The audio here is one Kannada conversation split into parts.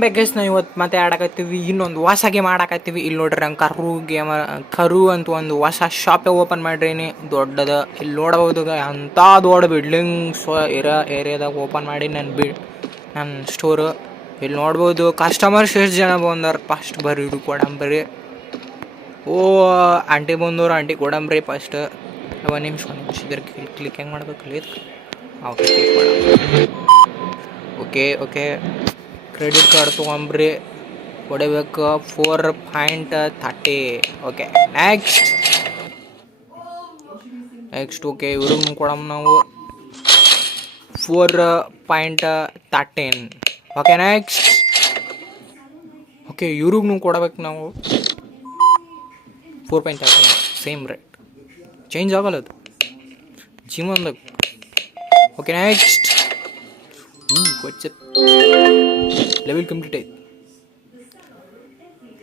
ಬೇಕಸ್ ನಾವು ಇವತ್ತು ಮತ್ತೆ ಆಡಕತ್ತೀವಿ ಇನ್ನೊಂದು ಹೊಸ ಗೇಮ್ ಆಡಕತ್ತೀವಿ ಇಲ್ಲಿ ನೋಡ್ರಿ ನಂಗೆ ಕರು ಗೇಮ್ ಕರು ಅಂತ ಒಂದು ಹೊಸ ಶಾಪೇ ಓಪನ್ ಮಾಡ್ರೀನಿ ದೊಡ್ಡದ. ಇಲ್ಲಿ ನೋಡಬಹುದು ಅಂಥ ದೊಡ್ಡ ಬಿಲ್ಡಿಂಗ್ ಸೊ ಇರೋ ಏರಿಯಾದಾಗ ಓಪನ್ ಮಾಡಿ ನನ್ನ ಬಿ ನನ್ನ ಸ್ಟೋರು ಇಲ್ಲಿ ನೋಡ್ಬೋದು ಕಸ್ಟಮರ್ಸ್ ಎಷ್ಟು ಜನ ಬಂದಾರ. ಫಸ್ಟ್ ಬರ್ರಿ ಇದು ಕೊಡಂಬರಿ. ಓ ಆಂಟಿ ಬಂದವ್ರು ಆಂಟಿ ಕೊಡಂಬ್ರಿ ಫಸ್ಟ್ ಒಂದು ನಿಮಿಷ ಒಂದು ನಿಮಿಷ ಇದ್ರ ಕ್ಲಿಕ್ ಹೆಂಗೆ ಮಾಡ್ಬೇಕು? ಇಲ್ಲಿ okay click okay okay credit card ತೊಗೊಂಬ್ರಿ ಹೊಡಿಬೇಕು four point thirty okay next next okay ಇವ್ರಿಗೆ ಕೊಡಮ್ ನಾವು four point thirteen okay next okay ಇವ್ರಿಗೂ ಕೊಡಬೇಕು ನಾವು four point thirteen same rate change ಆಗಲ್ಲ ಅದು ಜೀವನದಾಗ ಓಕೆ ನೆಕ್ಸ್ಟ್ ಹ್ಞೂ ಲೆವೆಲ್ ಕಂಪ್ಲೀಟ್ ಆಯ್ತು.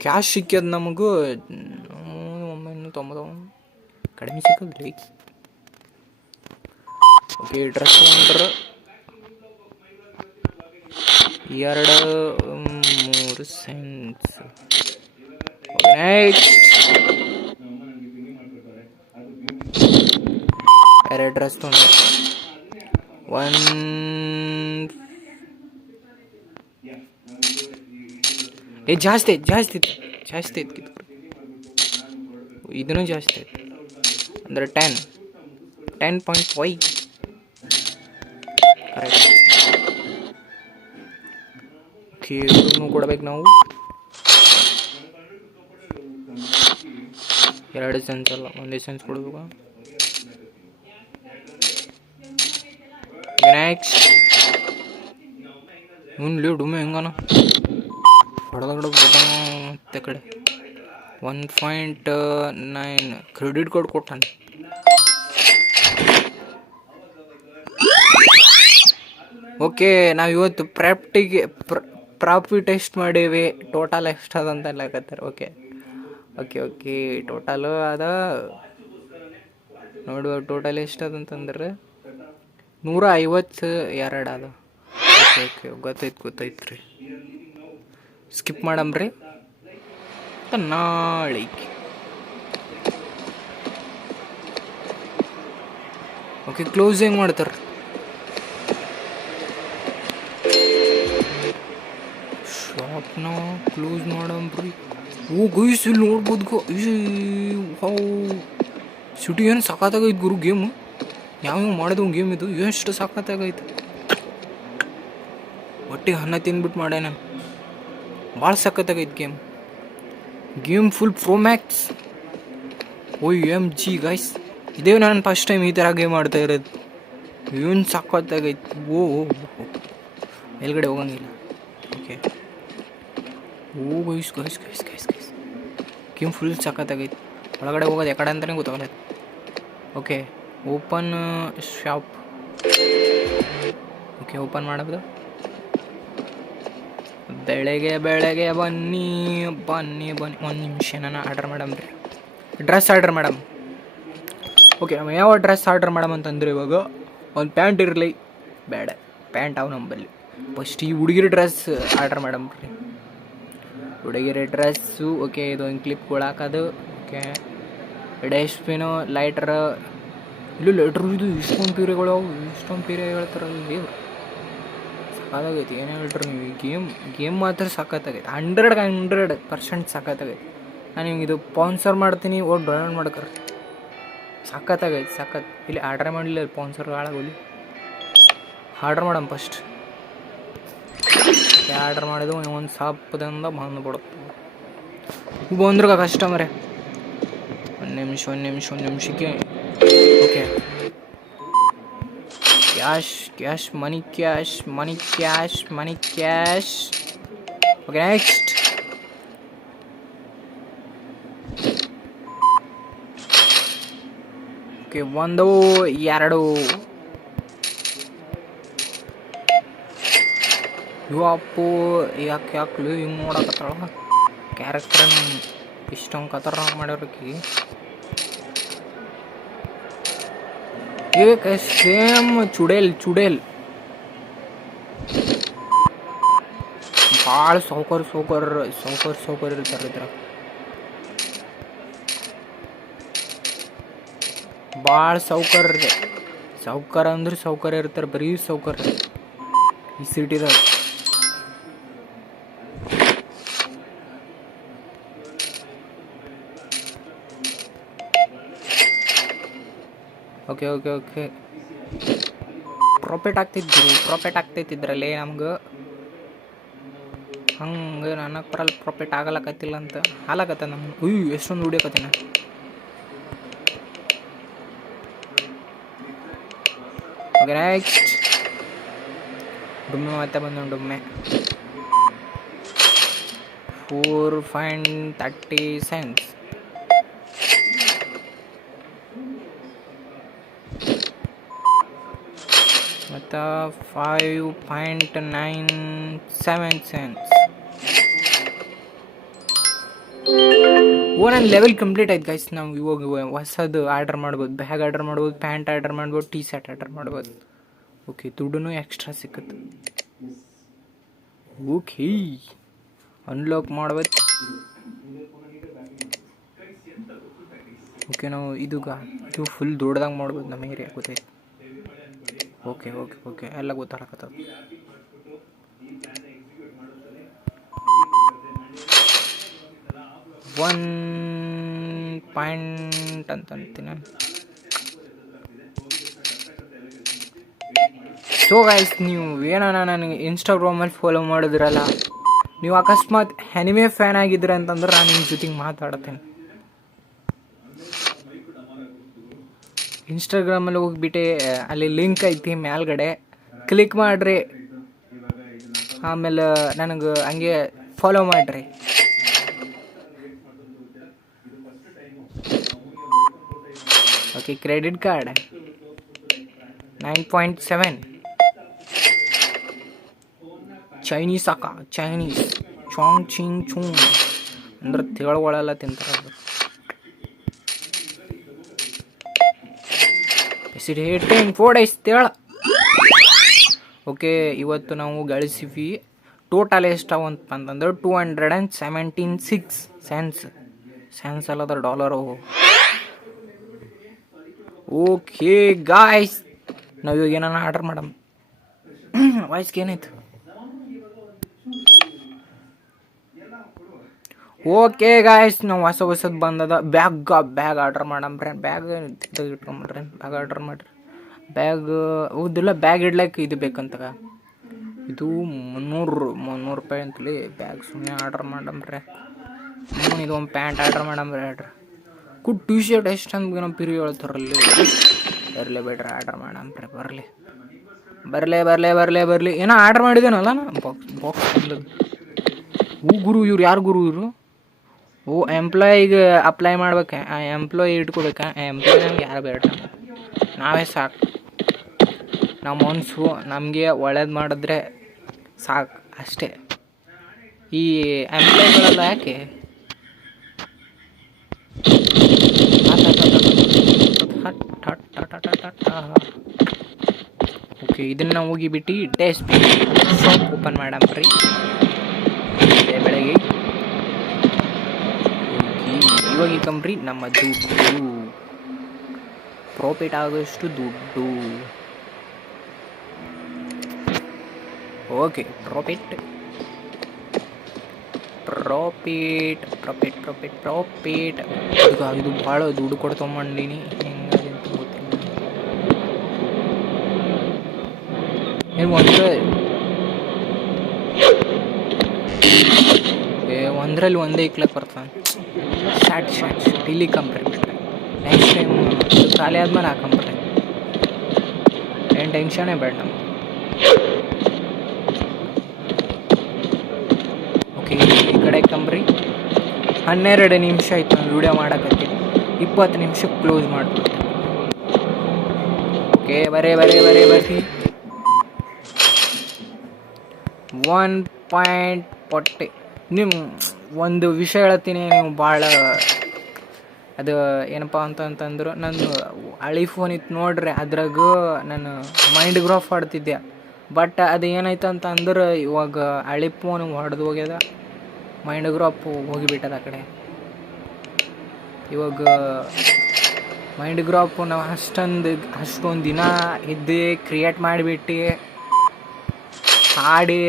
ಕ್ಯಾಶ್ ಸಿಕ್ಕ್ಯದ ನಮಗೂ ಒಂಬೈನೂರ ತೊಂಬತ್ತೊಂದು ಕಡಿಮೆ ಸಿಕ್ಕದ್ರಿ ಓಕೆ ಡ್ರೆಸ್ ತೊಗೊಂಡ್ರೆ ಎರಡು, ಮೂರು ಸೆನ್ಸ್ ಎರಡು ಡ್ರೆಸ್ ತೊಗೊಂಡ್ರೆ ಒನ್ ಏ, ಜಾಸ್ತಿ ಆಯ್ತು, ಜಾಸ್ತಿ ಇತ್ತು ಜಾಸ್ತಿ ಆಯ್ತು ಇದು ಇದೂ ಜಾಸ್ತಿ ಆಯ್ತು. ಅಂದರೆ ten ten point five correct okay ಕೊಡ್ಬೇಕು ನಾವು. ಎರಡು ಸೆನ್ಸ್ ಅಲ್ಲ, ಒಂದೇ ಸೆನ್ಸ್ ಕೊಡ್ಬೇಕು. ನೆಕ್ಸ್ಟ್ ಇವನು ಲೀಡುಮೆ ಹೆಂಗನ? ಹೊಡೆದಗಡೆ ಮತ್ತೆ ಕಡೆ. One point nine credit card ಕೊಟ್ಟಾನೆ. Okay ನಾವು ಇವತ್ತು ಪ್ರಾಪ್ಟಿಗೆ ಪ್ರಾಫಿಟ್ ಎಷ್ಟು ಮಾಡೀವಿ. ಟೋಟಲ್ ಎಷ್ಟು ಅದ ಅಂತ ಹೇಳಕತ್ತಾರೆ ಓಕೆ ಓಕೆ ಓಕೆ ಟೋಟಲು ಅದ, ನೋಡುವ ಟೋಟಲ್ ಎಷ್ಟು ಅದಂತಂದ್ರೆ ನೂರ ಐವತ್ತು ಎರಡು ಅದ. ಓಕೆ ಓಕೆ ಗೊತ್ತೈತೆ ರೀ ಸ್ಕಿಪ್ ಮಾಡಮ್ರಿ ನಾಳೆ ಓಕೆ ಕ್ಲೋಸ್ ಹೆಂಗೆ ಮಾಡ್ತಾರೆ ಶಾಪ್ನ ಕ್ಲೋಸ್ ಮಾಡಂಬ್ರಿ ಓ ಗೈಸ್ ಇಲ್ಲಿ ನೋಡ್ಬೋದು ಗೋ ಸಿಟಿ ಏನು ಸಾಕಾತಾಗೈತೆ ಗುರು ಗೇಮು ಯಾವ ಮಾಡಿದ ಗೇಮ್ ಇದು. ಎಷ್ಟು ಸಖತ್ತಾಗೈತೆ ಒಟ್ಟಿಗೆ ಅನ್ನ ತಿಂದ್ಬಿಟ್ಟು ನಾನು ಭಾಳ ಸಖತ್ತಾಗೈತೆ game. Game full pro max O M G guys ಇದೇ ನಾನು ಫಸ್ಟ್ ಟೈಮ್ ಈ ಥರ ಗೇಮ್ ಆಡ್ತಾ ಇರೋದು. ಏನು ಸಖತ್ತಾಗೈತೆ ಓ. ಮೇಲ್ಗಡೆ ಹೋಗಂಗಿಲ್ಲ. Okay. Oh guys guys guys guys guys game full ಸಖತ್ತಾಗೈತೆ ಒಳಗಡೆ ಹೋಗೋದು ಯಾಕಡೆ ಅಂತಲೇ ಗೊತ್ತಾಗಲ್ಲ. Okay open shop okay open ಮಾಡೋದು ಬೆಳಗ್ಗೆ ಬೆಳಗ್ಗೆ ಬನ್ನಿ ಬನ್ನಿ ಬನ್ನಿ. ಒಂದು ನಿಮಿಷ ನಾನು ಆರ್ಡರ್ ಮಾಡಮ್ ರೀ. ಡ್ರೆಸ್ ಆರ್ಡರ್ ಮೇಡಮ್ ಓಕೆ ನಾವು ಯಾವ ಡ್ರೆಸ್ ಆರ್ಡರ್ ಮಾಡಮ್ ಅಂತಂದ್ರೆ ಇವಾಗ ಒಂದು ಪ್ಯಾಂಟ್ ಇರಲಿ. ಬೇಡ ಪ್ಯಾಂಟ್ ಅವು ನಂಬಲ್ಲಿ. ಫಸ್ಟ್ ಈ ಹುಡುಗಿರ ಡ್ರೆಸ್ ಆರ್ಡರ್ ಮಾಡಮ್ ರೀ. ಹುಡುಗಿರ ಡ್ರೆಸ್ಸು ಓಕೆ ಇದು ಒಂದು ಕ್ಲಿಪ್ಗಳು ಹಾಕೋದು. ಓಕೆ ಡಸ್ಟ್ಬಿನು ಲೈಟ್ರ್ ಇಲ್ಲೂ ಲೈಟ್ರ್ ಇದು ಇಷ್ಟೊಂದು ಪೀರೆಗಳು ಇಷ್ಟೊಂದು ಪೀರೆ ಹೇಳ್ತಾರಲ್ಲ ಸಖತ್ತಾಗೈತಿ ಏನು ಹೇಳ್ರಿ ನೀವು? ಈ ಗೇಮ್ ಗೇಮ್ ಮಾತ್ರ ಸಖತ್ತಾಗೈತೆ ಹಂಡ್ರೆಡ್ ಹಂಡ್ರೆಡ್ ಪರ್ಸೆಂಟ್ ಸಖತ್ತಾಗೈತೆ ನಾನು ನಿಮ್ಗೆ ಇದು ಸ್ಪಾನ್ಸರ್ ಮಾಡ್ತೀನಿ ಓ ಡೌನ್ಲೋಡ್ ಮಾಡ್ಕರ ಸಖತ್ತಾಗೈತೆ ಸಖತ್ ಇಲ್ಲಿ ಆರ್ಡ್ರ್ ಮಾಡಲಿಲ್ಲ ಸ್ಪಾನ್ಸರ್ ಹಾಳಾಗೋಲಿ ಆರ್ಡ್ರ್ ಮಾಡಮ್ ಫಸ್ಟ್ ಆರ್ಡ್ರ್ ಮಾಡಿದ್ದು ಒಂದು ಸಾಪದಿಂದ ಬಂದುಬಿಡುತ್ತೆ ಬಂದ್ರಗ ಬಂದ್ರೆ ಕಸ್ಟಮರೇ ಒಂದು ನಿಮಿಷ ಒಂದು ನಿಮಿಷ, ಒಂದು ನಿಮಿಷಕ್ಕೆ. Okay cash cash money cash money cash money cash okay next okay ಒಂದು, ಎರಡು. ಇವು ಅಪ್ಪು, ಯಾಕೆ ಯಾಕೆ ಹಿಂಗೆ ನೋಡಕತ್ತಾಳ ಕ್ಯಾರೆಕ್ಟರ್ ಇಷ್ಟೊಂದು ಖತರ್ನಾಕ್ ಮಾಡ್ಯಾರಕಿ એક ಸೇಮ್ ચુડેલ ચુડેલ ಭಾಳ ಸೌಕರ್ ಸೌಕರ್ ಸೌಕರ್ ಸೌಕರ್ ಇರ್ತಾರೆ ಇದ್ರ ಭಾಳ ಸೌಕರ್ ಇದೆ ಸೌಕರ್ ಅಂದ್ರೆ ಸೌಕರ್ಯ ಇರ್ತಾರೆ ಬರೀ ಸೌಕರ್ ಈ ಸಿಟಿದಾಗ ಓಕೆ ಓಕೆ ಓಕೆ. ಪ್ರಾಫಿಟ್ ಆಗ್ತಿದ್ರು ಪ್ರಾಫಿಟ್ ಆಗ್ತೈತಿದ್ರಲ್ಲಿ ನಮ್ಗೆ. ಹಂಗೆ ನನಗೆ ಬರಲ್ಲ ಪ್ರಾಫಿಟ್ ಆಗಲಕತ್ತಿಲ್ಲ ಅಂತ ಹಾಲಾಗತ್ತ ನಮ್ಗೆ ಉಯ್, ಎಷ್ಟೊಂದು ದುಡಿಯಕತ್ತೀನಿ. ಡುಮ್ಮೆ ಮತ್ತೆ ಬಂದು ಡುಮ್ಮೆ. Four five thirty cents seven cents ಓ ನನ್ನ ಲೆವೆಲ್ ಕಂಪ್ಲೀಟ್ ಆಯ್ತು ಗೈಸ್ ನಾವು ಇವಾಗ ಹೊಸದು ಆರ್ಡರ್ ಮಾಡ್ಬೋದು ಬ್ಯಾಗ್ ಆರ್ಡರ್ ಮಾಡ್ಬೋದು ಪ್ಯಾಂಟ್ ಆರ್ಡರ್ ಮಾಡ್ಬೋದು ಟೀ ಶರ್ಟ್ ಆರ್ಡರ್ ಮಾಡ್ಬೋದು. ಓಕೆ ದುಡ್ಡು ಎಕ್ಸ್ಟ್ರಾ ಸಿಕ್ಕುತ್ತೆ. ಓಕೆ ಅನ್ಲಾಕ್ ಮಾಡ್ಬೋದು. ಓಕೆ ನಾವು ಇದು ಇದು ಫುಲ್ ದೊಡ್ಡದಾಗಿ ಮಾಡ್ಬೋದು ನಮ್ಮ ಏರಿಯಾ ಗೊತ್ತಾಯ್ತು? ಓಕೆ ಓಕೆ ಓಕೆ ಎಲ್ಲ ಗೊತ್ತಾಗತ್ತದ ಒನ್ ಪಾಯಿಂಟ್ ಅಂತ ಅಂತೀನಿ. ಸೊ ಗಾಯ್ಸ್ ನೀವು ಏನಾನ ನನಗೆ ಇನ್ಸ್ಟಾಗ್ರಾಮಲ್ಲಿ ಫಾಲೋ ಮಾಡಿದ್ರಲ್ಲ, ನೀವು ಅಕಸ್ಮಾತ್ ಹೆನಿಮೆ ಫ್ಯಾನ್ ಆಗಿದ್ರೆ ಅಂತಂದ್ರೆ ನಾನು ನಿಮ್ಮ ಜೊತೆಗೆ ಮಾತಾಡ್ತೇನೆ. ಇನ್ಸ್ಟಾಗ್ರಾಮಲ್ಲಿ ಹೋಗಿಬಿಟ್ಟೆ ಅಲ್ಲಿ ಲಿಂಕ್ ಐತಿ ಮೇಲ್ಗಡೆ. ಕ್ಲಿಕ್ ಮಾಡಿರಿ. ಆಮೇಲೆ ನನಗೆ ಹಂಗೆ ಫಾಲೋ ಮಾಡಿರಿ. Okay credit card nine point seven Chinese ಅಕ್ಕ ಚೈನೀಸ್ ಚಾಂಗ್ ಚಿಂಗ್ ಚೂಂಗ್ ಅಂದ್ರೆ ತೇಳುಗಳೆಲ್ಲ ತಿಂತಾರೆ ಅದು ಬಿಸಿಡಿ ಏಟೀನ್ ಫೋರ್ ಡೇಸ್ ತೇಳ. ಓಕೆ ಇವತ್ತು ನಾವು ಗಳಿಸಿವಿ ಟೋಟಲ್ ಎಷ್ಟು ಅಂತ ಅಂತಂದ್ರೆ two hundred and seventeen six cents cents ಅಲ್ಲದ ಡಾಲರ್ ಓಕೆ ಗಾಯ್ಸ್ ನಾವು ಇವಾಗ ಏನಾರ ಆರ್ಡರ್ ಮಾಡಮ್. ವಾಯ್ಸ್ಗೆ ಏನಾಯ್ತು ಓಕೆ ಗಾಯ್ಸ್ ನಾವು ಹೊಸ ಹೊಸದು ಬಂದದ. ಬ್ಯಾಗ್ ಬ್ಯಾಗ್ ಆರ್ಡರ್ ಮಾಡಂಬ್ರೆ ಬ್ಯಾಗ್ ಇಟ್ಕೊಂಬಿಡ್ರಿ ಬ್ಯಾಗ್ ಆರ್ಡರ್ ಮಾಡಿರಿ. ಬ್ಯಾಗ್ ಹೌದಿಲ್ಲ ಬ್ಯಾಗ್ ಇಡ್ಲಿಕ್ಕೆ ಇದು ಬೇಕಂತಗ? ಇದು ಮುನ್ನೂರು ಮುನ್ನೂರು ರೂಪಾಯಿ ಅಂತಲಿ ಬ್ಯಾಗ್ ಸುಮ್ಮನೆ ಆರ್ಡರ್ ಮಾಡಮ್ರೆ ಸುಮ್ಮನೆ ಇದು ಒಂದು ಪ್ಯಾಂಟ್ ಆರ್ಡರ್ ಮಾಡಂಬ್ರೆ ಹೇಳ್ರಿ. ಕುಟ್ ಟಿ ಶರ್ಟ್ ಎಷ್ಟು ಅಂತ ನಮ್ಮ ಪಿರಿ ಹೇಳ್ತಾರಲ್ಲಿ ಬರಲಿ ಬೇಡ್ರಿ ಆರ್ಡರ್ ಮಾಡಂಬ್ರೆ ಬರಲಿ. ಬರಲೇ ಬರಲೇ ಬರಲೇ, ಬರಲಿ. ಏನೋ ಆರ್ಡರ್ ಮಾಡಿದ್ದೇನಲ್ಲ ನಾ? ಬಾಕ್ಸ್ ಬಾಕ್ಸ್ ಹೂ ಗುರು ಇವ್ರು, ಯಾರು ಗುರು ಇವರು? ಓ ಎಂಪ್ಲಾಯಿಗೆ ಅಪ್ಲೈ ಮಾಡ್ಬೇಕು. ಆ ಎಂಪ್ಲಾಯಿ ಇಟ್ಕೋಬೇಕಾ. ಎಂಪ್ಲಾಯ್ ನಮ್ಗೆ ಯಾರು ಬೇಡ ನಾವೇ ಸಾಕು. ನಮ್ಮ ಮನಸ್ಸು ನಮಗೆ ಒಳ್ಳೇದು ಮಾಡಿದ್ರೆ ಸಾಕು. ಅಷ್ಟೇ. ಈ ಎಂಪ್ಲಾಯಿಗಳೆಲ್ಲ ಯಾಕೆ? ಓಕೆ ಇದನ್ನ ಹೋಗಿ ಬಿಟ್ಟು ಟೇಸ್ಟ್ ಓಪನ್ ಮಾಡಮ್ರಿ. ಬೆಳಗ್ಗೆ. ಇವಾಗ ಕಂಪ್ರಿ ನಮ್ಮ ದುಡ್ಡು. ಪ್ರಾಫಿಟ್ ಆಗೋಷ್ಟು ದುಡ್ಡು. Okay profit profit profit profit profit ಇದು ಭಾಳ ದುಡ್ಡು ಕೊಟ್ಟು ಹೆಂಗದೆ ಅಂತ ಗೊತ್ತಿಲ್ಲ. ಏನು ಒಂದು ಇಕ್ಲಕ್ಕೆ ಬರ್ತಾನೆ ಶಾರ್ಟ್ ಶಾರ್ಟ್ ಶಾರ್ಟ್ ಇಲ್ಲಿ ಕಂಪ್ಲೀಟ್ ನೆಕ್ಸ್ಟ್ ಟೈಮ್ ಖಾಲಿ ಆದ್ಮೇಲೆ ಹಾಕೊಂಬಿಟ್ರೆ ಏನು ಟೆನ್ಷನೇ ಬೇಡ ನಮ್ಗೆ. ಓಕೆ ಈ ಕಡೆ ಕಂಬ್ರಿ. ಹನ್ನೆರಡು ನಿಮಿಷ ಆಯ್ತು ನಾನು ವಿಡಿಯೋ ಮಾಡಕತ್ತೀನಿ ಇಪ್ಪತ್ತು ನಿಮಿಷಕ್ಕೆ ಕ್ಲೋಸ್ ಮಾಡ್ಬಿಟ್ಟು ಓಕೆ ಬರೇ ಬರೇ ಬರೇ ಬರ್ರಿ ಒನ್ ಪಾಯಿಂಟ್ ಫಾರ್ಟಿ ನಿಮ್ಮ ಒಂದು ವಿಷಯ ಹೇಳ್ತೀನಿ ನೀವು ಭಾಳ ಅದು ಏನಪ್ಪ ಅಂತ ಅಂತಂದ್ರು ನನ್ನ ಹಳಿ ಫೋನ್ ಇತ್ತು ನೋಡ್ರಿ, ಅದ್ರಾಗ ನಾನು ಮೈಂಡ್ ಗ್ರಾಫ್ ಆಡ್ತಿದ್ದೆ ಬಟ್ ಅದು ಏನಾಯ್ತು ಅಂತ ಅಂದ್ರೆ, ಇವಾಗ ಹಳಿ ಫೋನ್ ಹೊಡೆದು ಹೋಗ್ಯದ ಮೈಂಡ್ ಗ್ರೋಫ್ ಹೋಗಿಬಿಟ್ಟದ ಆ ಕಡೆ. ಇವಾಗ ಮೈಂಡ್ ಗ್ರೋಪ್ ನಾವು ಅಷ್ಟೊಂದು ಅಷ್ಟೊಂದು ದಿನ ಇದ್ದು ಕ್ರಿಯೇಟ್ ಮಾಡಿಬಿಟ್ಟು, ಹಾಡಿ,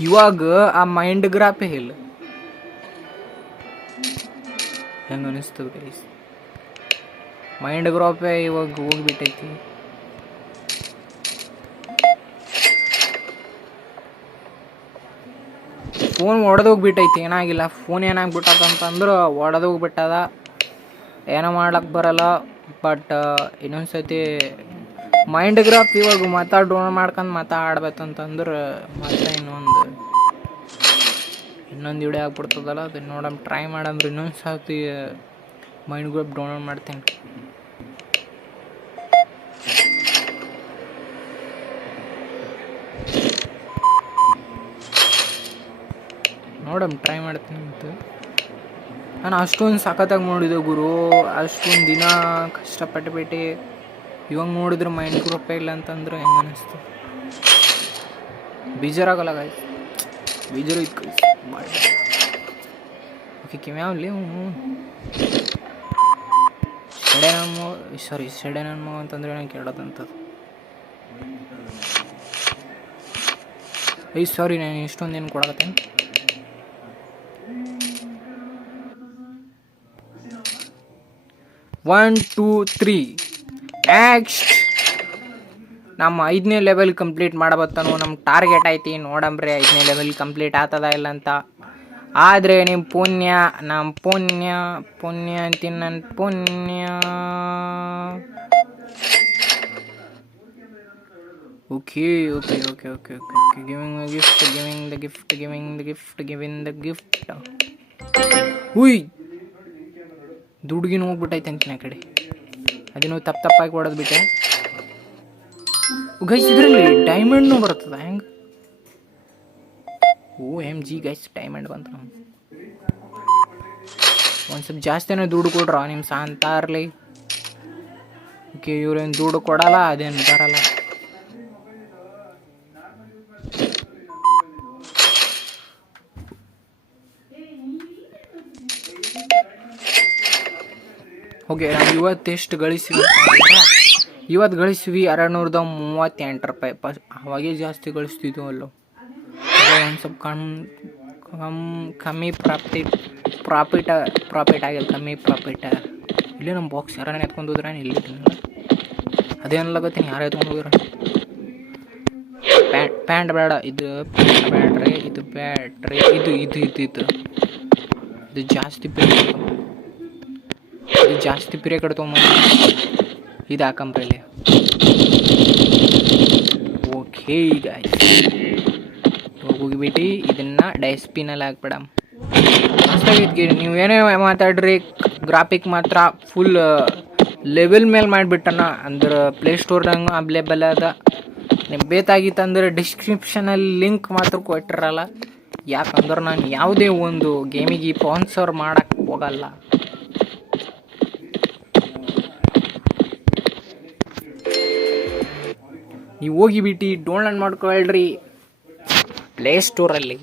ಇವಾಗ ಆ ಮೈಂಡ್ ಗ್ರಾಪೇ ಇಲ್ಲ. ಹೆಂಗೆ ಅನಿಸ್ತು ಗೈಸ್ ಮೈಂಡ್ ಗ್ರಾಪೇ ಇವಾಗ ಹೋಗ್ಬಿಟ್ಟೈತಿ. ಫೋನ್ ಒಡೆದೋಗ್ಬಿಟ್ಟೈತಿ, ಏನಾಗಿಲ್ಲ. ಫೋನ್ ಏನಾಗ್ಬಿಟ್ಟದ ಅಂತಂದ್ರೆ ಒಡೆದೋಗ್ಬಿಟ್ಟದ. ಏನೋ ಮಾಡ್ಲಕ್ಕೆ ಬರಲ್ಲ. ಬಟ್ ಇನ್ನೊಂದು ಸತಿ ಮೈಂಡ್ ಗ್ರಾಫ್ ಇವಾಗ ಮತ್ತೆ ಡ್ರೋನ್ ಮಾಡ್ಕೊಂಡು ಮಾತಾಡ್ಬೇಕಂತಂದ್ರೆ ಮತ್ತೆ ಇನ್ನೊಂದು ಇನ್ನೊಂದು ವಿಡಿಯೋ ಆಗ್ಬಿಡ್ತದಲ್ಲ ಅದು ನೋಡಮ್ ಟ್ರೈ ಮಾಡಮ್ರಿ ಇನ್ನೊಂದು ಸರ್ತಿ ಮೈಂಡ್ ಗ್ರೂಪ್ ಡೌನ್ಲೋಡ್ ಮಾಡ್ತೀನಿ. ನೋಡಮ್ ಟ್ರೈ ಮಾಡ್ತೀನಿ ಅಂತ. ನಾನು ಅಷ್ಟೊಂದು ಸಖತ್ತಾಗಿ ನೋಡಿದೆ ಗುರು. ಅಷ್ಟೊಂದು ದಿನ ಕಷ್ಟಪಟ್ಟುಬಿಟ್ಟು ಇವಾಗ ನೋಡಿದ್ರೆ ಮೈಂಡ್ ಗ್ರೂಪ್ ಇಲ್ಲ ಅಂತಂದ್ರೆ ಹೆಂಗೆ ಅನ್ನಿಸ್ತು ಬೇಜಾರಾಗಲ್ಲ ಗಾಯ್ ಬೇಜಾರು ಇತ್ತು ಓಕೆ ಕಿವ್ಯಾವ್ಲಿ ಹ್ಞೂ ಸೆಡೆ ನಮ್ಮ ಸಾರಿ ಸೆಡೆ ಅಂತಂದ್ರೆ ನಂಗೆ ಕೇಳೋದಂಥದ್ದು ಐ ಸಾರಿ ನಾನು ಇಷ್ಟೊಂದು ಏನು ಕೊಡಕತ್ತೇನೆ ಒನ್ ಟೂ ತ್ರೀ ನೆಕ್ಸ್ಟ್ ನಮ್ಮ ಐದನೇ ಲೆವೆಲ್ ಕಂಪ್ಲೀಟ್ ಮಾಡಬತ್ತನು ನಮ್ಮ ಟಾರ್ಗೆಟ್ ಐತಿ, ನೋಡಂಬ್ರಿ ಐದನೇ ಲೆವೆಲ್ ಕಂಪ್ಲೀಟ್ ಆಗ್ತದ ಇಲ್ಲ ಅಂತ. ಆದರೆ ನಿಮ್ಮ ಪುಣ್ಯ ನಮ್ಮ ಪುಣ್ಯ ಪುಣ್ಯ ಅಂತೀನಿ ನನ್ನ ಪುಣ್ಯ. Okay okay okay okay okay okay. Giving the gift giving the gift giving the gift giving the gift ಹುಯ್ ದುಡ್ಗಿನ ಹೋಗ್ಬಿಟ್ಟೈತೆ ಅಂತಿನ ಕಡೆ. ಅದನ್ನು ತಪ್ಪು ತಪ್ಪಾಗಿ ಹೊಡೆದು ಬಿಟ್ಟೆ ಗೈಸ್ ಇದರಲ್ಲಿ ಡೈಮಂಡ್ನು ಬರ್ತದ, ಹೆಂಗೆ? O M G guys diamond ಬಂತ ಒಂದು ಸ್ವಲ್ಪ ಜಾಸ್ತಿನೇ ದುಡ್ಡು ಕೊಡ್ರ ನಿಮ್ಮ ಇರಲಿ ಓಕೆ ಇವ್ರೇನು ದುಡ್ಡು ಕೊಡಲ್ಲ, ಅದೇನು ಬರಲ್ಲ. ಓಕೆ ನಾವು ಇವತ್ತು ಎಷ್ಟು ಗಳಿಸಿವಿ ಅಂತಂದ್ರೆ ಇವತ್ತು ಗಳಿಸ್ವಿ ಎರಡು ನೂರದ ಮೂವತ್ತೆಂಟು ರೂಪಾಯಿ. ಪಸ್ ಅವಾಗೇ ಜಾಸ್ತಿ ಗಳಿಸ್ತಿದ್ವು ಅಲ್ಲ. ಒಂದು ಸ್ವಲ್ಪ ಕಮ್ ಕಮ್, ಕಮ್ಮಿ ಪ್ರಾಫಿಟ್ ಪ್ರಾಫಿಟ್ ಪ್ರಾಫಿಟ್ ಆಗಿಲ್ಲ, ಕಮ್ಮಿ ಪ್ರಾಫಿಟ್. ಇಲ್ಲೇ ನಮ್ಮ ಬಾಕ್ಸ್ ಯಾರನ್ನ ಎತ್ಕೊಂಡು ಹೋದ್ರೆ ಇಲ್ಲಿ ಅದೇನಲ್ಲಾಗತ್ತೀನಿ ಯಾರು ಎತ್ಕೊಂಡು ಹೋಗ್ರ? ಪ್ಯಾಂಟ್ ಪ್ಯಾಂಟ್ ಬೇಡ, ಇದು ಪ್ಯಾಂಟ್ ಬೇಡ್ರಿ ಇದು ಬ್ಯಾಡ್ರಿ, ಇದು ಇದು ಇದು ಇದು. ಇದು ಜಾಸ್ತಿ ಪಿರಿಯ ಇದು ಜಾಸ್ತಿ ಪಿರಿಯ ಕಡೆ ತೊಗೊಂಬ ಇದು ಹಾಕಂಬ್ರಿ ಗಾಯ್ಸ್ ಹೋಗಿಬಿಟ್ಟು ಇದನ್ನ ಡಸ್ಟ್ಬಿನಲ್ಲಿ ಹಾಕ್ಬಿಡಮ್ ಮಸ್ತಾಗೈತಿ ನೀವು ಏನೇ ಮಾತಾಡ್ರಿ ಗ್ರಾಫಿಕ್ ಮಾತ್ರ ಫುಲ್ ಲೆವೆಲ್ ಮೇಲೆ ಮಾಡಿಬಿಟ್ಟಣ ಅಂದ್ರೆ ಪ್ಲೇಸ್ಟೋರ್ದಾಗ ಅವೈಲೇಬಲ್ ಅದ. ನಿಮ್ಗೆ ಬೇಕಾಗಿತ್ತಂದ್ರೆ ಡಿಸ್ಕ್ರಿಪ್ಷನಲ್ಲಿ ಲಿಂಕ್ ಮಾತ್ರ ಕೊಟ್ಟಿರಲ್ಲ. ಯಾಕಂದ್ರೆ ನಾನು ಯಾವುದೇ ಒಂದು ಗೇಮಿಗೆ ಸ್ಪಾನ್ಸರ್ ಮಾಡೋಕ್ಕೆ ಹೋಗಲ್ಲ. ನೀವು ಹೋಗಿಬಿಟ್ಟು ಡೌನ್ಲೋಡ್ ಮಾಡ್ಕೊಳ್ರಿ. ಪ್ಲೇ ಸ್ಟೋರಲ್ಲಿ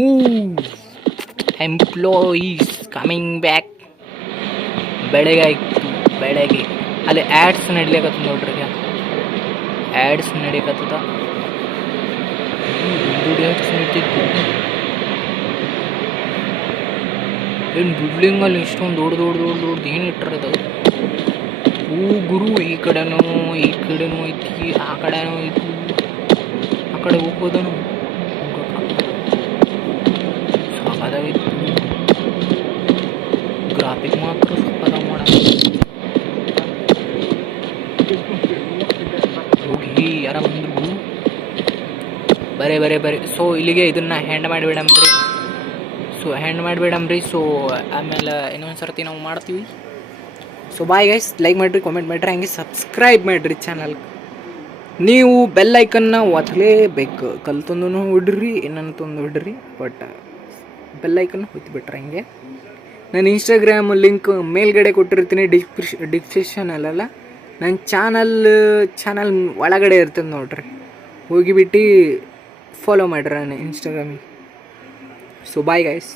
ಊ ಎಂಪ್ಲಾಯೀಸ್ ಕಮಿಂಗ್ ಬ್ಯಾಕ್ ಬೆಳಗ್ಗೆ ಆಯ್ತು, ಬೆಳಗ್ಗೆ. ಅಲ್ಲಿ ಆ್ಯಡ್ಸ್ ನಡಿಲಿಕತ್ತ ನೋಡ್ರಿ ಆ್ಯಡ್ಸ್ ನಡಿಯಕತ್ತದ ಆ್ಯಡ್ಸ್ ನಡೀತಿತ್ತು ಏನು ಬಿಲ್ಡಿಂಗಲ್ಲಿ ಇಷ್ಟೊಂದು ದೊಡ್ಡ ದೊಡ್ಡ ದೊಡ್ಡ ದೊಡ್ಡದು ಏನು ಇಟ್ಟಿರೋದು ಹೂ ಗುರು, ಈ ಕಡೆನೂ ಈ ಕಡೆನೂ ಐತಿ, ಆ ಕಡೆನೂ ಐತಿ. ಆ ಕಡೆ ಹೋಗ್ಬೋದನು? ಗ್ರಾಫಿಕ್ ಮಾತ್ರ ಸಕ್ಕದ ಮಾಡ ಹೋಗಿ, ಯಾರ ಬಂದ್ರು ಬರೇ ಬರೇ ಬರೇ. ಸೊ ಇಲ್ಲಿಗೆ ಇದನ್ನ ಹ್ಯಾಂಡ್ ಮಾಡಿಬಿಡಮ್ರಿ ಸೊ ಹ್ಯಾಂಡ್ ಮಾಡಿಬಿಡಮ್ರಿ ಸೊ ಆಮೇಲೆ ಇನ್ನೊಂದು ಸರ್ತಿ ನಾವು ಮಾಡ್ತೀವಿ. ಸೊ ಬಾಯ್ ಗೈಸ್ ಲೈಕ್ ಮಾಡಿರಿ ಕಾಮೆಂಟ್ ಮಾಡಿರಿ, ಹಂಗೆ ಸಬ್ಸ್ಕ್ರೈಬ್ ಮಾಡಿರಿ ಚಾನಲ್ ನೀವು ಬೆಲ್ ಐಕನ್ನ ಒತ್ತಲೇಬೇಕು ಕಲ್ತೊಂದು ಹೊಡ್ರಿ ಏನಂತಂದು ಹೊಡ್ರಿ ಬಟ್ ಬೆಲ್ ಐಕನ್ ಹೊತ್ತಿಬಿಟ್ರೆ ಹಂಗೆ. ನಾನು ಇನ್ಸ್ಟಾಗ್ರಾಮ್ ಲಿಂಕ್ ಮೇಲ್ಗಡೆ ಕೊಟ್ಟಿರ್ತೀನಿ ಡಿಸ್ಕ್ರಿಪ್ ಡಿಸ್ಕ್ರಿಪ್ಷನಲ್ಲೆಲ್ಲ ನನ್ನ ಚಾನಲ್ ಚಾನಲ್ ಒಳಗಡೆ ಇರ್ತದೆ ನೋಡ್ರಿ. ಹೋಗಿಬಿಟ್ಟು ಫಾಲೋ ಮಾಡಿರಿ ನಾನು ಇನ್ಸ್ಟಾಗ್ರಾಮಿಗೆ ಸೊ ಬಾಯ್ ಗೈಸ್